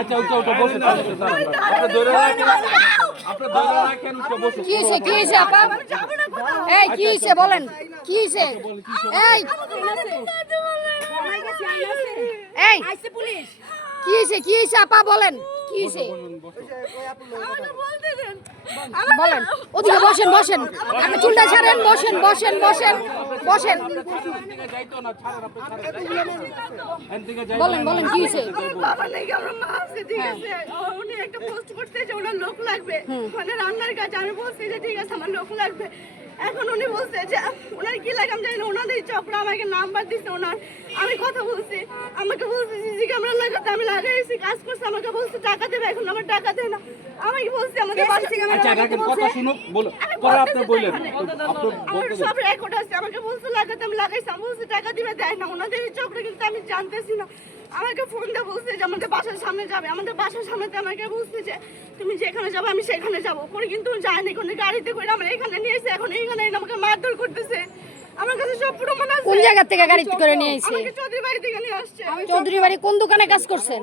আচ্ছা ওটা বসে আপনি ধরে রাখেন ওটা বসে কি হয়েছে আপা? এই কি হয়েছে বলেন, কি হয়েছে? এই এই কি হয়েছে আপা বলেন, কি হয়েছে বলেন? ওদিকে বসেন, আপনি চুলটা ছাড়েন, বসেন। বলেন কি হয়েছে? বাবা নাকি আমার মা আছে, ঠিক আছে, উনি একটা পোস্ট করতে যে ওনার লোক লাগবে, মানে রান্নার কাজ। আমি বলছি যে ঠিক আছে আমার লোক লাগবে। এখন উনি বলছে যে ওনার কি লাগে আমি জানি না, ওনাদের চক্র আমাকে নাম্বার দিচ্ছে ওনার। আমি কথা বলছি, আমাকে বলছে সিসি ক্যামেরা লাগাতে, আমি লাগাইছি, কাজ করছে, আমাকে বলছে টাকা দেবে, এখন আমার টাকা দেয় না। আমাকে বলছে আমাদের বাসা থেকে আচ্ছা রাখেন কথা শুনুক, বলো পরে আপনি বললেন আপনি বলতে সব রেকর্ড আছে। আমাকে বলছে লাগাতে, আমি লাগাইছি, আমি বলছি টাকা দিবে, দেয় না। ওনাদের চক্র কিন্তু আমি জানতেছি না। আমাকে ফোন দিয়ে বলছে যে আমাদের বাসার সামনে যাবে, আমাদের বাসার সামনে আমাকে বলছে যে তুমি যেখানে যাবো আমি সেখানে যাবো। পরে কিন্তু যায়নি, কোনো গাড়িতে করে আমার এখানে নিয়ে এসে এখন এইখানে আমাকে মারধর করতেছে। আমার কাছে সব প্রমাণ আছে। কোন জায়গা থেকে গাড়ি করে নিয়ে এসেছে? আমাকে চৌধুরী বাড়ি থেকে নিয়ে আসছে। চৌধুরী বাড়ি কোন দোকানে কাজ করছেন?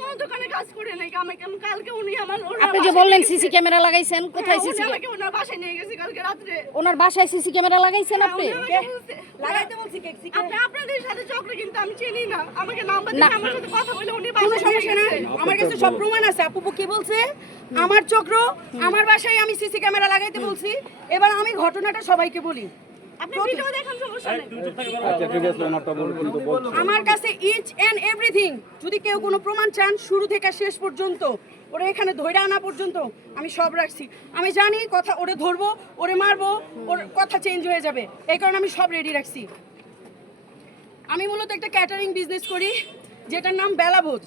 কোন দোকানে কাজ করে নাই। আমাকে কালকে উনি আমার আপনি যে বললেন সিসি ক্যামেরা লাগাইছেন, কোথায় সিসি? আমাকে ওনার বাসায় নিয়ে গেছে কালকে রাতে। ওনার বাসায় সিসি ক্যামেরা লাগাইছেন আপনি? লাগাইতে বলছি কে? আপনাদের সাথে চক্র কিন্তু আমি চিনি না। আমাকে নাম্বার দিয়ে আমার সাথে কথা বলে উনি বাসায় সমস্যা না। আমার কাছে সব প্রমাণ আছে। আপু কি বলছে? আমার চক্র, আমার বাসায় আমি সিসি ক্যামেরা লাগাইতে বলছি। এবার আমি ঘটনাটা সবাইকে বলি। আপনি ভিডিও দেখেন, সমস্যা নেই। আচ্ছা ঠিক আছে ওনারটা বলুন কিন্তু বলছি আমার কাছে ইচ এন্ড এভরিথিং, যদি কেউ কোনো প্রমাণ চান শুরু থেকে শেষ পর্যন্ত, ওরে এখানে ধরে আনা পর্যন্ত আমি সব রাখছি। আমি জানি কথা ওরে ধরবো, ওরে মারবো, ওর কথা চেঞ্জ হয়ে যাবে, এই কারণে আমি সব রেডি রাখছি। আমি মূলত একটা ক্যাটারিং বিজনেস করি যেটার নাম বেলাভোজ।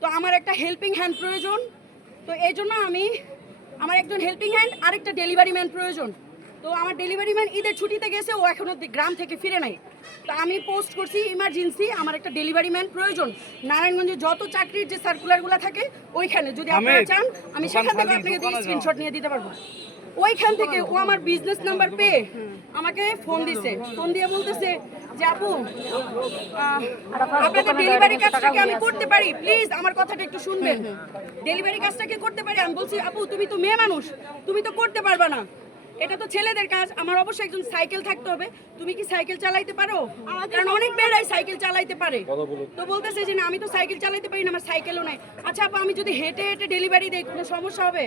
তো আমার একটা হেল্পিং হ্যান্ড প্রয়োজন। তো এই জন্য আমার একজন হেল্পিং হ্যান্ড আর একটা ডেলিভারি ম্যান প্রয়োজন। তো আমার ডেলিভারি ম্যান ঈদের ছুটিতে গেছে, ও এখনো গ্রাম থেকে ফিরে নাই। তো আমি পোস্ট করছি ইমার্জেন্সি আমার একটা ডেলিভারি ম্যান প্রয়োজন। নারায়ণগঞ্জে যত চাকরির যে সার্কুলারগুলো থাকে ওইখানে যদি আপনারা চান আমি সেখান থেকে আপনাকে স্ক্রিনশট নিয়ে দিতে পারবো। ওইখান থেকে ও আমার বিজনেস নাম্বার পেয়ে আমাকে ফোন দিয়ে বলতেছে যে আপু আপনাদের ডেলিভারি কাজটাকে আমি করতে পারি, প্লিজ আমার কথাটা একটু শুনবেন। ডেলিভারি কাজটাকে করতে পারি। আমি বলছি আপু তুমি তো মেয়ে মানুষ, তুমি তো করতে পারবা না, এটা তো ছেলেদের কাজ। আমার অবশ্যই একজন সাইকেল থাকতে হবে। তুমি কি সাইকেল চালাইতে পারো? কারণ অনেক মেয়েরাই সাইকেল চালাইতে পারে। তো বলতেছে যে না আমি তো সাইকেল চালাইতে পারি না, আমার সাইকেলও নাই। আচ্ছা আপা আমি যদি হেঁটে ডেলিভারি দেই কোনো সমস্যা হবে?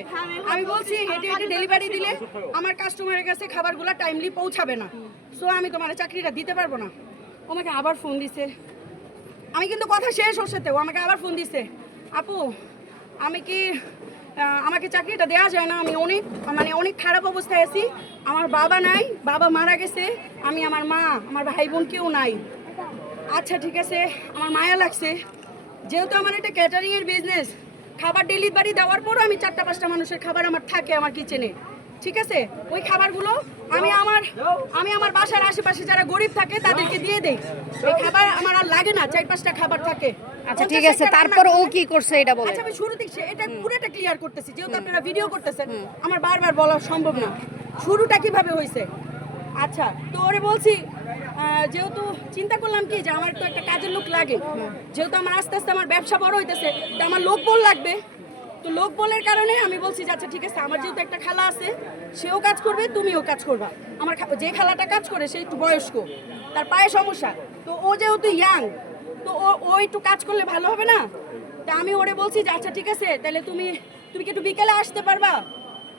আমি বলছি হেঁটে ডেলিভারি দিলে আমার কাস্টমারের কাছে খাবারগুলো টাইমলি পৌঁছাবে না, সো আমি তোমার চাকরিটা দিতে পারবো না। ও আমাকে আবার ফোন দিছে, আমি কিন্তু কথা শেষ ওর সাথে, ও আমাকে আবার ফোন দিছে আপু আমাকে চাকরিটা দেওয়া যায় না, আমি অনেক খারাপ অবস্থায় আছি, আমার বাবা নাই, বাবা মারা গেছে, আমি আমার মা আমার ভাই বোন কেউ নাই। আচ্ছা ঠিক আছে, আমার মায়া লাগছে, যেহেতু আমার একটা ক্যাটারিংয়ের বিজনেস, খাবার ডেলিভারি দেওয়ার পরও আমি 4-5টা মানুষের খাবার আমার থাকে আমার কিচেনে, ঠিক আছে? ওই খাবারগুলো আমি আমার বাসার আশেপাশে যারা গরিব থাকে তাদেরকে দিয়ে দেই। ওই খাবার আমার আর লাগে না, 4-5টা খাবার থাকে। আচ্ছা ঠিক আছে, তারপর ও কি করছে এটা বলেন। আচ্ছা আমি শুরু থেকে এটা পুরোটা ক্লিয়ার করতেছি, যেহেতু আপনারা ভিডিও করতেছেন আমার বারবার বলা সম্ভব না শুরুটা কিভাবে হয়েছে। আচ্ছা তো ওরে বলছি যেহেতু চিন্তা করলাম কি যে আমার তো একটা কাজের লোক লাগে, যেহেতু আমার আস্তে আস্তে আমার ব্যবসা বড় হইতেছে, তো আমার লোক বল লাগবে। তো লোক বলের কারণে আমি বলছি যে আচ্ছা ঠিক আছে, আমার যেহেতু একটা খালা আছে, সেও কাজ করবে, তুমিও কাজ করবা। আমার যে খালাটা কাজ করে সে একটু বয়স্ক, তার পায়ে সমস্যা, তো ও যেহেতু ইয়াং, তো ও একটু কাজ করলে ভালো হবে না। তা আমি ওরে বলছি যে আচ্ছা ঠিক আছে, তাহলে তুমি কি একটু বিকেলে আসতে পারবা?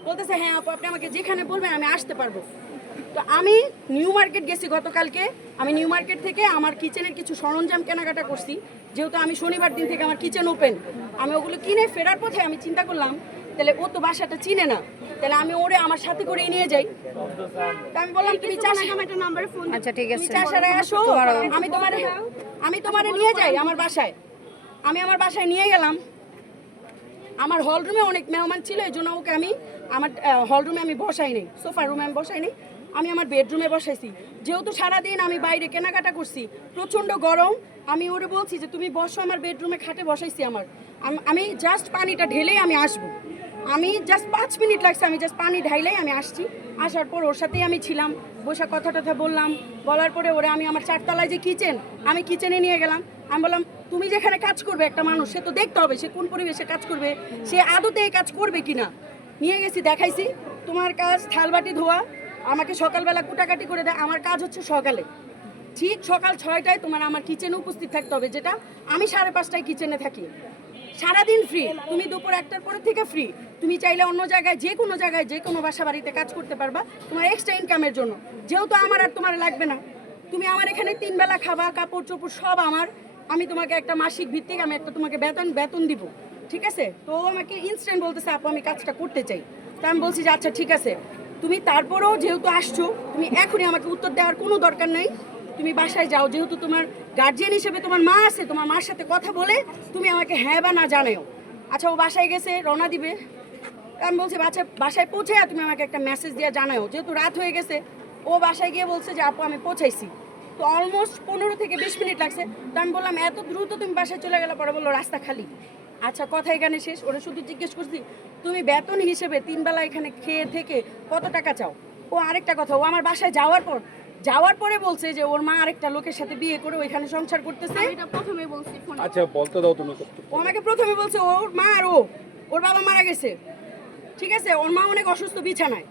বলতেছে হ্যাঁ আপু আপনি আমাকে যেখানে বলবেন আমি আসতে পারবো। তো আমি নিউ মার্কেট গেছি গতকালকে, আমি নিউ মার্কেট থেকে আমার কিচেনের কিছু সরঞ্জাম কেনাকাটা করছি, যেহেতু আমি শনিবার দিন থেকে আমার কিচেন ওপেন। আমি ওগুলো কিনে ফেরার পথে আমি চিন্তা করলাম তাহলে ও তো বাসাটা চিনে না, তাহলে আমি ওরে আমার সাথে করে নিয়ে যাই। তা আমি বললাম তুমি একটা নাম্বারে ফোন, আচ্ছা ঠিক আছে, চাষারায় আসো, আমি তোমারে নিয়ে যাই আমার বাসায়। আমি আমার বাসায় নিয়ে গেলাম, আমার হল রুমে অনেক মেহমান ছিল, এই জন্য ওকে আমি আমার হল রুমে আমি বসাই নেই, সোফার রুমে আমি বসাই নেই, আমি আমার বেডরুমে বসাইছি। যেহেতু সারাদিন আমি বাইরে কেনাকাটা করছি, প্রচণ্ড গরম, আমি ওরে বলছি যে তুমি বসো আমার বেডরুমে, খাটে বসাইছি। আমি জাস্ট পানিটা ঢেলেই আমি আসবো, আমি জাস্ট 5 মিনিট লাগছে, আমি জাস্ট পানি ঢাইলেই আমি আসছি। আসার পর ওর সাথেই আমি ছিলাম, বসে কথা বললাম, বলার পরে ওরে আমি আমার 4 তলায় যে কিচেন, আমি কিচেনে নিয়ে গেলাম। আমি বললাম তুমি যেখানে কাজ করবে একটা মানুষ, সে তো দেখতে হবে সে কোন পরিবেশে কাজ করবে, সে আদতে এই কাজ করবে কিনা। নিয়ে গেছি, দেখাইছি, তোমার কাজ থালবাটি ধোয়া, আমাকে সকালবেলা কুটাকাটি করে দেয়। আমার কাজ হচ্ছে সকালে, ঠিক সকাল 6টায় তোমার আমার কিচেনে উপস্থিত থাকতে হবে, যেটা আমি 5:30টায় কিচেনে থাকি। সারাদিন ফ্রি, তুমি দুপুর 1টার পরে থেকে ফ্রি। তুমি চাইলে অন্য জায়গায় যে কোনো বাসা বাড়িতে কাজ করতে পারবা তোমার এক্সট্রা ইনকামের জন্য, যেহেতু আমার আর তোমার লাগবে না। তুমি আমার এখানে 3 বেলা খাবা, কাপড় চোপড় সব আমার। আমি তোমাকে একটা মাসিক ভিত্তিক আমি একটা তোমাকে বেতন দিব, ঠিক আছে? তো ও আমাকে ইনস্ট্যান্ট বলতেছে আপু আমি কাজটা করতে চাই। তো আমি বলছি যে আচ্ছা ঠিক আছে, তুমি তারপরেও যেহেতু আসছো, তুমি এখনই আমাকে উত্তর দেওয়ার কোনো দরকার নেই, তুমি বাসায় যাও। যেহেতু তোমার গার্জিয়ান হিসেবে তোমার মা আছে, তোমার মার সাথে কথা বলে তুমি আমাকে হ্যাঁ বা না জানাও। আচ্ছা, ও বাসায় গেছে, রওনা দিবে। আমি বলছি বাসায় পৌঁছে তুমি আমাকে একটা মেসেজ দিয়ে জানাও, যেহেতু রাত হয়ে গেছে। ও বাসায় গিয়ে বলছে যে আপু আমি পৌঁছাইছি। তো অলমোস্ট 15 থেকে 20 মিনিট লাগছে। তো আমি বললাম এত দ্রুত তুমি বাসায় চলে গেলে? পরে বললো রাস্তা খালি। আচ্ছা, কথা এখানে শেষ। ওরা শুধু জিজ্ঞেস করছি তুমি বেতন হিসেবে 3 বেলা এখানে খেয়ে থেকে কত টাকা চাও। ও আরেকটা কথা, ও আমার বাসায় যাওয়ার পরে বলছে যে ওর মা আরেকটা লোকের সাথে বিয়ে করে ওইখানে সংসার করতেছে। এটা প্রথমে বলছি ফোনে। আচ্ছা বলতে দাও তুমি। ও আমাকে প্রথমে বলছে ওর মা আর ওর বাবা মারা গেছে, ঠিক আছে? ওর মা অনেক অসুস্থ, বিছানায়।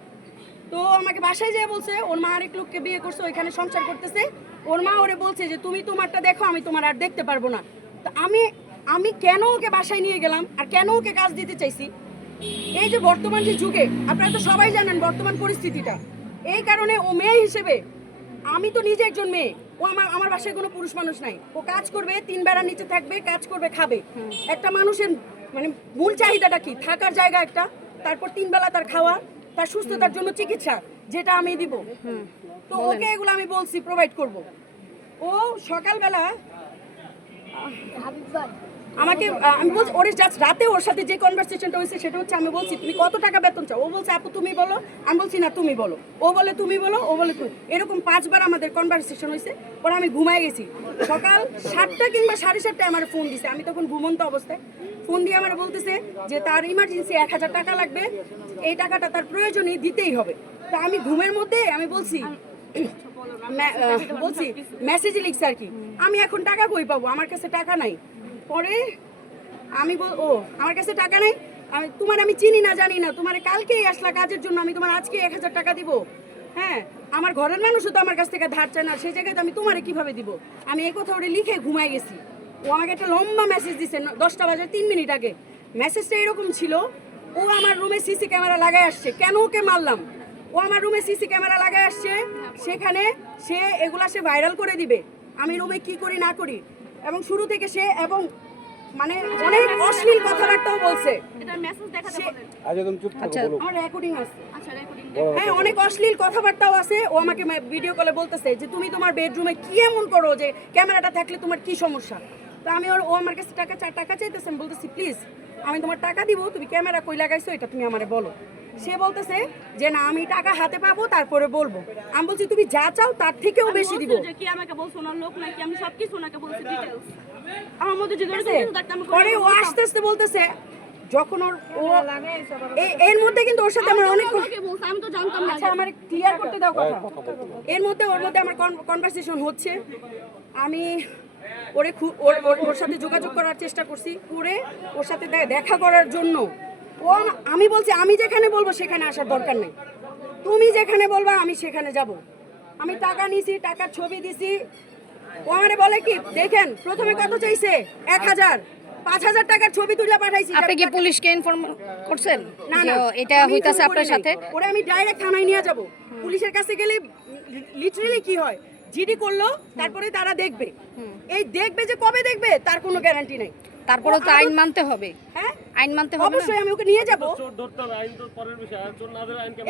তো আমাকে বাসায় যেয়ে বলছে ওর মা আরেক লোককে বিয়ে করছে, ওইখানে সংসার করতেছে। ওর মা ওরে বলছে যে তুমি তোমারটা দেখো, আমি তোমার আর দেখতে পারবো না। তো আমি কেন ওকে বাসায় নিয়ে গেলাম আর কেন ওকে কাজ দিতে চাইছি, এই যে বর্তমান যে যুগে আপনারা তো সবাই জানেন বর্তমান পরিস্থিতিটা, এই কারণে ও মেয়ে হিসেবে, আমি তো নিজে একজন মেয়ে, ও আমার বাসায় কোনো পুরুষ মানুষ নাই। ও কাজ করবে, 3 বেড়ার নিচে থাকবে, কাজ করবে, খাবে। একটা মানুষের মানে মূল চাহিদাটা কি? থাকার জায়গা একটা, তারপর 3 বেলা তার খাওয়া, তার সুস্থতার জন্য চিকিৎসা, যেটা আমি দিব। তো ওকে এগুলো আমি বলছি প্রোভাইড করব। ও সকালবেলা আমাকে আমি বলছি, ওর জাস্ট রাতে ওর সাথে যে কনভারসেশনটা হয়েছে সেটা হচ্ছে আমি বলছি তুমি কত টাকা বেতন চাও? ও বলছে আপু তুমি বলো। আমি বলছি না তুমি বলো। ও বলে তুমি বলো, ও বলে তুমি। এরকম 5 বার আমাদের কনভারসেশন হয়েছে। পরে আমি ঘুমায় গেছি। সকাল 7টা কিংবা 7:30টায় আমার ফোন দিছে, আমি তখন ঘুমন্ত অবস্থায়। ফোন দিয়ে আমার বলতেছে যে তার ইমার্জেন্সি 1000 টাকা লাগবে, এই টাকাটা তার প্রয়োজনই দিতেই হবে। তা আমি ঘুমের মধ্যে আমি বলছি মেসেজে লিখছে আর কি, আমি এখন টাকা কই পাবো, আমার কাছে টাকা নাই। পরে আমি আমার কাছে টাকা নেই, আমি চিনি না জানি না, তোমার কালকেই আসলা কাজের জন্য, আমি তোমার আজকে 1000 টাকা দিব। হ্যাঁ, আমার ঘরের মানুষও তো আমার কাছ থেকে ধার চায় না, সেই জায়গায় তো আমি তোমারে কিভাবে দিব? আমি এই কথা ওরে লিখে ঘুমাই গেছি। ও আমাকে একটা লম্বা মেসেজ দিছে 10টা বাজার 3 মিনিট আগে। মেসেজটা এরকম ছিল, ও আমার রুমে সিসি ক্যামেরা লাগাই আসছে। কেন ওকে মারলাম? ও আমার রুমে সিসি ক্যামেরা লাগাই আসছে, সেখানে সে এগুলা সে ভাইরাল করে দিবে আমি রুমে কি করি না করি। এবং শুরু থেকে সে এবং মানে অনেক অশ্লীল কথাবার্তাও বলছে। এটা মেসেজ দেখাতে বলেন। আচ্ছা তুমি চুপ থাকো, বলো। আমার রেকর্ডিং আছে। আচ্ছা রেকর্ডিং। হ্যাঁ, অনেক অশ্লীল কথাবার্তাও আছে। ও আমাকে ভিডিও কলে বলতেছে যে তুমি তোমার বেডরুমে কি এমন করো যে ক্যামেরাটা থাকলে তোমার কি সমস্যা? তো আমি ও আমার কাছে টাকা চাইতেছে। আমি বলতেছি প্লিজ আমি তোমার টাকা দিব, তুমি ক্যামেরা কই লাগাইছো এটা তুমি আমারে বলো। সে বলতেছে যে না আমি টাকা হাতে পাবো তারপরে বলবো। আমি বলছি তুমি যা চাও তার থেকেও বেশি দিব। যে কি আমাকে বলছো না লোক নাকি আমি সবকিছু ওনাকে বলছি ডিটেইলস। আমার মধ্যে যদি কিছু থাকতো আমি পরে ও আস্তে আস্তে বলতেছে যখন এর মধ্যে কিন্তু ওর সাথে আমার অনেক আমি তো জানতাম না। আচ্ছা আমার ক্লিয়ার করতে দাও কথা। ওর মধ্যে আমার কনভারসেশন হচ্ছে। আমি ওর সাথে যোগাযোগ করার চেষ্টা করছি, করে ওর সাথে দেখা করার জন্য। আমি বলছি আমি যেখানে বলবো সেখানে আসার দরকার নেই, তুমি যেখানে বলবা আমি সেখানে যাব। আমি টাকা নিছি, টাকার ছবি দিছি। ও আমারে বলে কি দেখেন প্রথমে কত চাইছে 1000, 5000 টাকার ছবি তুলে পাঠাইছি। আপনি কি পুলিশকে ইনফর্ম করছেন না যে না এটা হইতাছে আপনার সাথে? ওরে আমি ডাইরেক্ট থানায় নিয়ে যাব। পুলিশের কাছে গেলে লিটারালি কি হয়, জিডি করলো তারপরে তারা দেখবে। এই দেখবে যে কবে দেখবে তার কোনো গ্যারান্টি নেই। তারপরেও তো আইন মানতে হবে। হ্যাঁ আইন মানতে হবে না? অবশ্যই আমি ওকে নিয়ে যাব।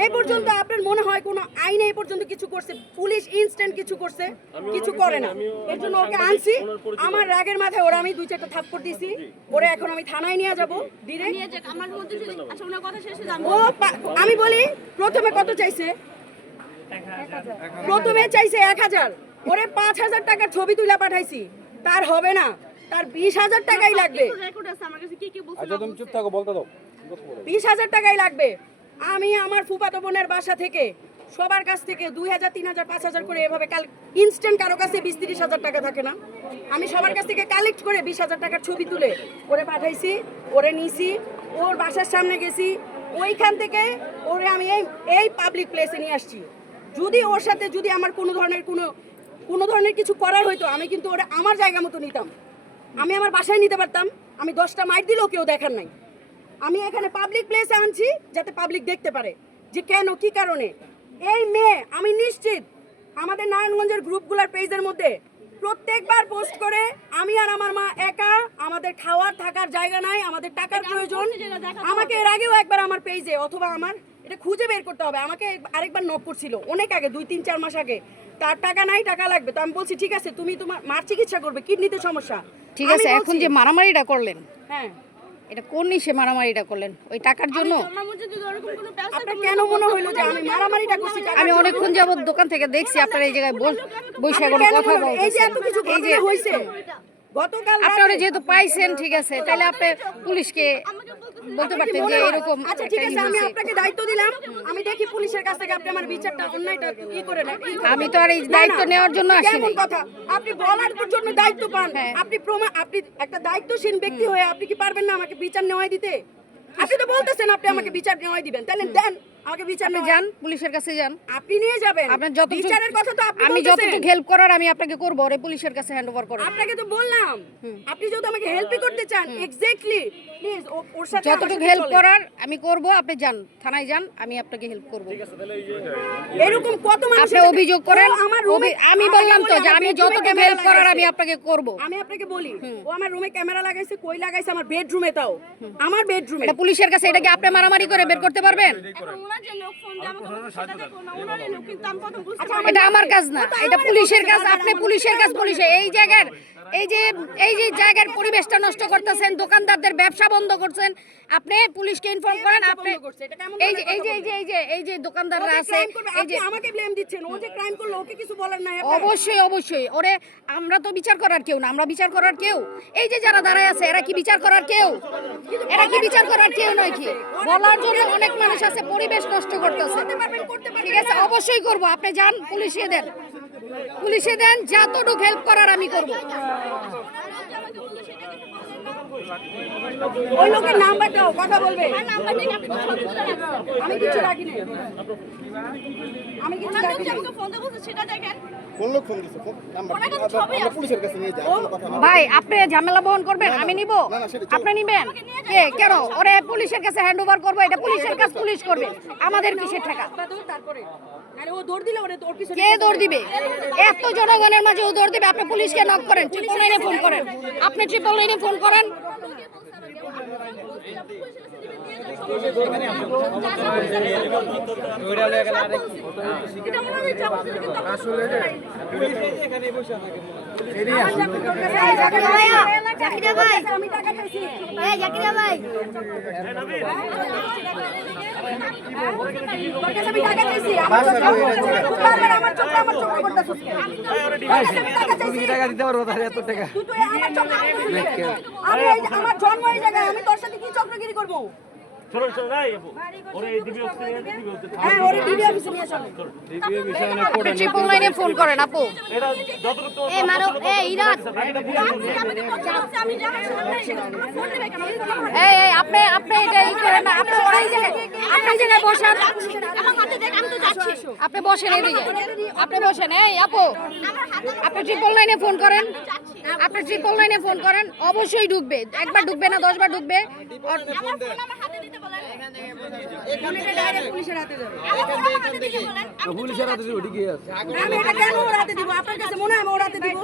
এই পর্যন্ত আপনার মনে হয় কোনো আইনে এই পর্যন্ত কিছু করছে? পুলিশ ইনস্ট্যান্ট কিছু করছে? কিছু করে না। এর জন্য ওকে আনছি। আমার রাগের মাথায় ওরা আমি 2-4টা থাপ্পড় দিছি। ওরে এখন আমি থানায় নিয়ে যাব ডিরেক্ট। নিয়ে যে আমার মধ্যে যদি আচ্ছা ওনার কথা শেষে আমি বলি প্রথমে কত চাইছে? প্রথমে চাইছে 1000, ওরে 5000 টাকার ছবি তুলে পাঠাইছি। তার হবে না, তার 20,000 টাকাই লাগবে। রেকর্ড আছে আমার কাছে কি কি বলছো। আচ্ছা তুমি চুপ থাকো, বলতে দাও। 20,000 টাকাই লাগবে। আমি আমার ফুফাতো বোনের বাসা থেকে সবার কাছ থেকে 2000, 3000, 5000 করে এভাবে ইনস্ট্যান্ট কারো কাছে 20-30 হাজার টাকা থাকে না। আমি সবার কাছ থেকে কালেক্ট করে 20,000 টাকার ছবি তুলে ওরে পাঠাইছি, ওরে নিছি, ওর বাসার সামনে গেছি, ওইখান থেকে ওরে আমি এই পাবলিক প্লেসে নিয়ে আসছি। যদি ওর সাথে যদি আমার কোনো ধরনের কিছু করার হইতো, আমি কিন্তু ওরা আমার জায়গা মতো নিতাম। আমি আমার বাসায় নিতে পারতাম, আমি 10টা মাইট দিলেও কেউ দেখার নাই। আমি এখানে পাবলিক প্লেসে আনছি যাতে পাবলিক দেখতে পারে যে কেন, কি কারণে। এই মেয়ে আমি নিশ্চিত আমাদের নারায়ণগঞ্জের গ্রুপগুলোর পেজের মধ্যে প্রত্যেকবার পোস্ট করে আমি আর আমার মা একা, আমাদের খাওয়ার থাকার জায়গা নাই, আমাদের টাকার প্রয়োজন। আমাকে এর আগেও একবার আমার পেজে অথবা আমার এটা খুঁজে বের করতে হবে, আমাকে আরেকবার নক করছিল অনেক আগে, 2-3-4 মাস আগে, তার টাকা নাই, টাকা লাগবে। তো আমি বলছি ঠিক আছে, তুমি তোমার মার চিকিৎসা করবে, কিডনিতে সমস্যা। ঠিক আছে, এখন যে মারামারিটা করলেন, হ্যাঁ, এটা কোন নিশে মারামারিটা করলেন? ওই টাকার জন্য? আপনার কেন মনে হইলো যে আমি মারামারিটা করছি? আমি অনেকক্ষণ যাবত দোকান থেকে দেখছি আপনারা এই জায়গায় বসে কোনো কথা বলছেন। এই যে এত কিছু ঘটনা হইছে গতকাল আপনারা যেহেতু পাইছেন, ঠিক আছে, তাহলে আপনি পুলিশকে বলতে পারতেন যে এরকম। আচ্ছা ঠিক আছে, আমি আপনাকে দায়িত্ব দিলাম, আমি দেখি পুলিশের কাছ থেকে আপনি আমার বিচারটা, অন্যায়টা কি করে না। আমি তো আর এই দায়িত্ব নেওয়ার জন্য আসিনি। কথা আপনি বলার জন্য দায়িত্ব পান, আপনি আপনি একটা দায়িত্বশীল ব্যক্তি হয়ে আপনি কি পারবেন না আমাকে বিচার নেওয়াই দিতে? আপনি তো বলতেছেন আপনি আমাকে বিচার নেওয়াই দিবেন, তাহলে দেন আমাকে বিচার আপনি যান, পুলিশের কাছে যান, আপনি নিয়ে যাবেন। আপনার যতটুকু বিচারের কথা তো আপনি আমি বলতেছেন। যতটুকু হেল্প করার আমি আপনাকে করব, ওরে পুলিশের কাছে হ্যান্ড ওভার করব। আপনাকে তো বললাম, আপনি যদি আমাকে হেল্পই করতে চান, এক্স্যাক্টলি প্লিজ ওর সাথে যতটুকু হেল্প করার আমি করব, আপনি যান, থানায় যান, আমি আপনাকে হেল্প করব। এরকম কত মানুষ আপনি অভিযোগ করেন, আমি বললাম তো যে আমি যতটুকু হেল্প করার আমি আপনাকে করব। আমি আপনাকে বলি, ও আমার রুমে ক্যামেরা লাগাইছে, কই লাগাইছে? আমার বেডরুমে, তাও আমার বেডরুমে। এটা পুলিশের কাছে, এটা কি আপনি মারামারি করে বের করতে পারবেন? এটা আমার কাজ না, এটা পুলিশের কাজ। আপনি পুলিশের কাজ, পুলিশে এই যে জায়গার পরিবেশটা নষ্ট করতেছেন, দোকানদারদের ব্যবসা বন্ধ করছেন, আপনি পুলিশকে ইনফর্ম করেন। আপনি এই যে দোকানদাররা আছে, এই যে আমাকে ব্লেম দিচ্ছেন, ও যে ক্রাইম করলো ওকে কিছু বলার নাই? অবশ্যই ওরে আমরা তো বিচার করার কেউ না, আমরা বিচার করার কেউ। এই যে যারা দাঁড়ায় আছে, এরা কি বিচার করার কেউ? এরা কি বিচার করার কেউ নয় কি? বলার জন্য অনেক মানুষ আছে, পরিবেশ নষ্ট করতেছে। ঠিক আছে, অবশ্যই করব। আপনি যান, পুলিশে দেন, যতটুকু হেল্প করার আমি করব। ওই লোকের নাম্বার দাও, কথা বলবে। আমি কিছু রাখি নাই, আমি কিছু রাখি নাই। কোন লোক ফোন দিছে? আমরা পুলিশের কাছে নিয়ে যাই, কোনো কথা না। ভাই, আপনি ঝামেলা বহন করবেন, আমি নিব? আপনি নিবেন? কেন? ওরে পুলিশের কাছে হ্যান্ড ওভার করবো, এটা পুলিশের কাজ, পুলিশ করবে। আমাদের কিসের টাকা? তারপরে আরে ও দৌড় দিলে ওরে তোর পিছনে কে দৌড় দিবে? এত জনগণের মাঝে ও দৌড় দিবে? আপনি পুলিশকে নক করেন, 999 ফোন করেন। আপনি 999 ফোন করেন। আমি টাকা চাইছি। আমি টাকা চাইছি, আমার চোখ করতেছিস। টাকা দিতে পারবো তাহলে এত টাকা? তুই তো আমার চোখ আমার জন্ম এই জায়গায়, আমি তোর সাথে কি চক্রগিরি করবো? হ্যাঁ, ওরে ডিবি অফিসে নিয়ে চলো। আপনি 999 ফোন করেন আপু। আপনি এটা ই করেন না, আপনি ওই জায়গায়, আপনার জায়গায় বসেন, আপনি বসেন এদিকে, আপনি বসেন। এই আপু, আপনি 999 ফোন করেন, আপনি 999 ফোন করেন, অবশ্যই ঢুকবে। একবার ঢুকবে না, 10 বার ঢুকবে। পুলিশের হাতে যাবে। পুলিশের হাতে দিব, ঠিকই আছে। আমি এটা কেন ওর হাতে দিব? আপনার কাছে মনে হয় আমি ওর হাতে দিব?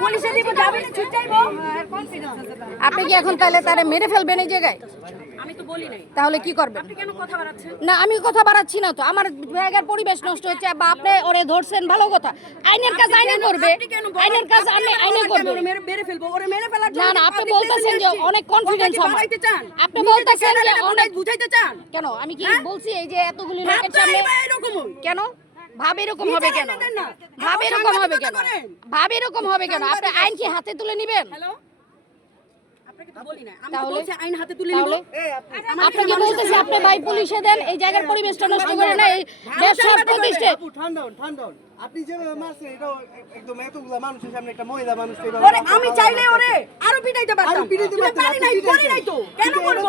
পুলিশে দিব, যাবে না, ছুট যাইবো। আপনি কি এখন তারে মেরে ফেলবেন এই জায়গায়? আমি তো বলি নাই। তাহলে কি করবেন? আপনি কেন কথা বাড়াচ্ছেন? না, আমি কথা বাড়াচ্ছি না তো, আমার জায়গার পরিবেশ নষ্ট হচ্ছে, বা আপনি ওরে ধরছেন, ভালো কথা। আইনের কাজ আইনে করবে, আইনের কাজ আইনে করবে। মেরে ফেলবো, ওরে মেরে ফেলার না জন্য না, আপনি বলতেছেন যে অনেক কনফিডেন্স আমার। বাড়াইতে চান? আপনি বলতেছেন যে অনেক বুঝাইতে চান? কেন? আমি কি বলছি এই যে এতগুলি লোকের সামনে? এরকমই কেন? ভাব এরকম হবে কেন? বিচার দেন না। ভাব এখন এরকম হবে সাংবাদিকতা কেন? করেন। ভাব এরকম হবে কেন? আপনি আইন কি হাতে তুলে নেবেন? হ্যালো আপনাকে তো বলি না আমি তো তাহলে? বলছি আইন হাতে তুলে নিব তাহলে আপনাকে বলতেছি আপনি ভাই পুলিশে দেন, এই জায়গার পরিবেশটা নষ্ট করে না, এই ব্যবসা প্রতিষ্ঠা। আপু ঠান্ডা হন, ঠান্ডা হন। আপনি যেভাবে মারছেন এটাও একদম এতগুলা মানুষের সামনে একটা মহিলা মানুষ ওরে আমি চাইলে ওরে আরো পিটাইতে পারতাম আরো পিটাইতে কিন্তু পারতেন, পারি আপনি নাই পিটাইতেন। করি নাই তো কেন করব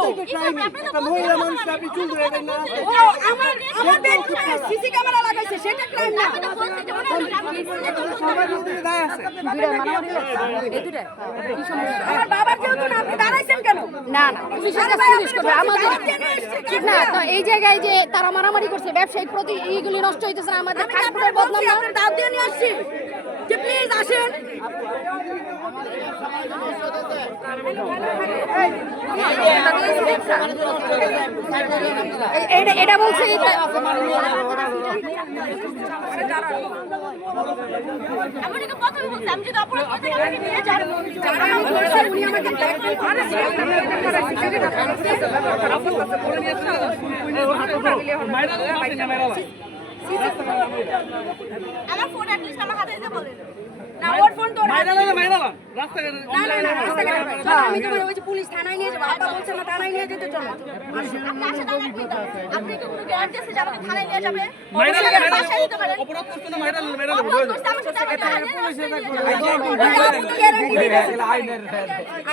একটা মহিলা মানুষকে আপনি চুল ধরে দেন না ও আমার বেডরুমে সিসি ক্যামেরা লাগাইছে সেটা ক্রাইম না সবার মধ্যে দায় আছে। আমার বাবার যেহেতু না আপনি দাঁড়াইছেন কেন না না, পুলিশের কাছে পুলিশ করবে আমাদের ঠিক না। তো এই জায়গায় যে তারা মারামারি করছে, ব্যবসায়িক প্রতি এইগুলি নষ্ট হইতেছে না, আমাদের আমি খানপুরের আপনার বদনাম না। আপনার দাঁত দিয়ে নিয়ে আসছি যে প্লিজ আসেন এটা বলছে আমি ওনাকে প্রথমে বলছি, আমি যদি অপরাধ করতে যাই, আমাকে নিয়ে যান। যারা আমি ধরেছি উনি আমাকে ব্ল্যাকমেল করেছে আমার ফোন অ্যাটলিস্ট আমার হাতে দিতে বলেন। না ওর ফোন তো মাইরা না রাস্তাঘাটে না না না রাস্তাঘাটে নয়। চলো, আমি তোমার ওই যে পুলিশ থানায় নিয়ে যাবো আপা বলছে না থানায় নিয়ে যেতে চলো আপনি আসেন আমার কি দাও? আপনি কি কোনো গ্যারান্টি আছে যে আমাকে থানায় নিয়ে যাবে? মাইরা অবশ্যই আমাকে বাসায় দিতে পারেন। অপরাধ করছে না মাইরা অপরাধ করছে, আমাকে যাবে থানায় নিয়ে যাবে।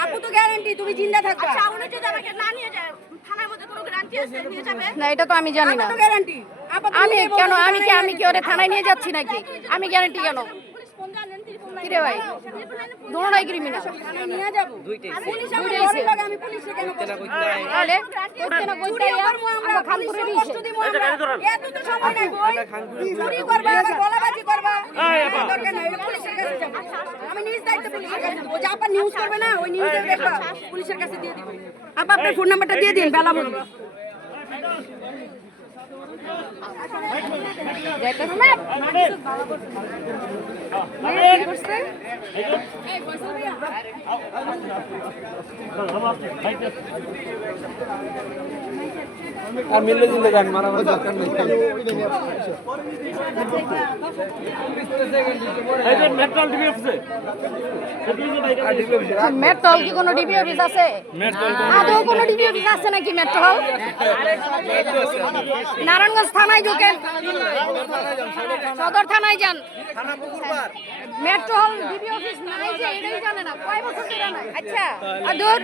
আপু তো গ্যারান্টি তুমি জিন্দা থাকবা আচ্ছা, উনি যদি আমাকে না নিয়ে যায়, থানার মধ্যে কোনো গ্যারান্টি আছে নিয়ে যাবে? না, এটা তো আমি জানি আপা না। তো গ্যারান্টি আপা আমি কেন আমি কি ওরে থানায় নিয়ে যাচ্ছি নাকি? আমি গ্যারান্টি কেন? পুলিশ ফোন জানেন, টেলিফোন লাইনে- কিরে ভাই, টেলিফোন লাইনে ফোন দোনোটাই ক্রিমিনাল। থানায় নিয়ে যাবো পুলিশ আমার দুইটাই ঘরে same। লাগে আমি পুলিশে কেন কষ্ট দিব? তাহলে কইতে না কইতে চুরি করবো আমরা খানপুরের পুলিশে কষ্ট দিব আমরা এত তো সময় নাই বই চুরি করবা আবার গলাবাজি করবা দরকার নাই ওই পুলিশের কাছে যাবো আমি নিজ দায়িত্ব পুলিশের কাছে দিব যে আপা নিউজ করবে না ওই নিউজের দেখবা পুলিশের কাছে দিয়ে দিব আপা আপনার ফোন নাম্বারটা দিয়ে দিন বেলা বলবো আর মিলে দিলে গান মারামারি দরকার নেই। এই যে মেট্রোল টিভি অফিসে মেট্রোল কি কোনো ডিবি অফিস আছে? আদৌ কোনো ডিবি অফিস আছে নাকি মেট্রোল? নারায়ণগঞ্জ থানায় ঢুকেন, সদর থানায় যান। মেট্রোল ডিবি অফিস নাই যে এটাই জানে না, কয় বছর ধরে নাই। আচ্ছা, আর দূর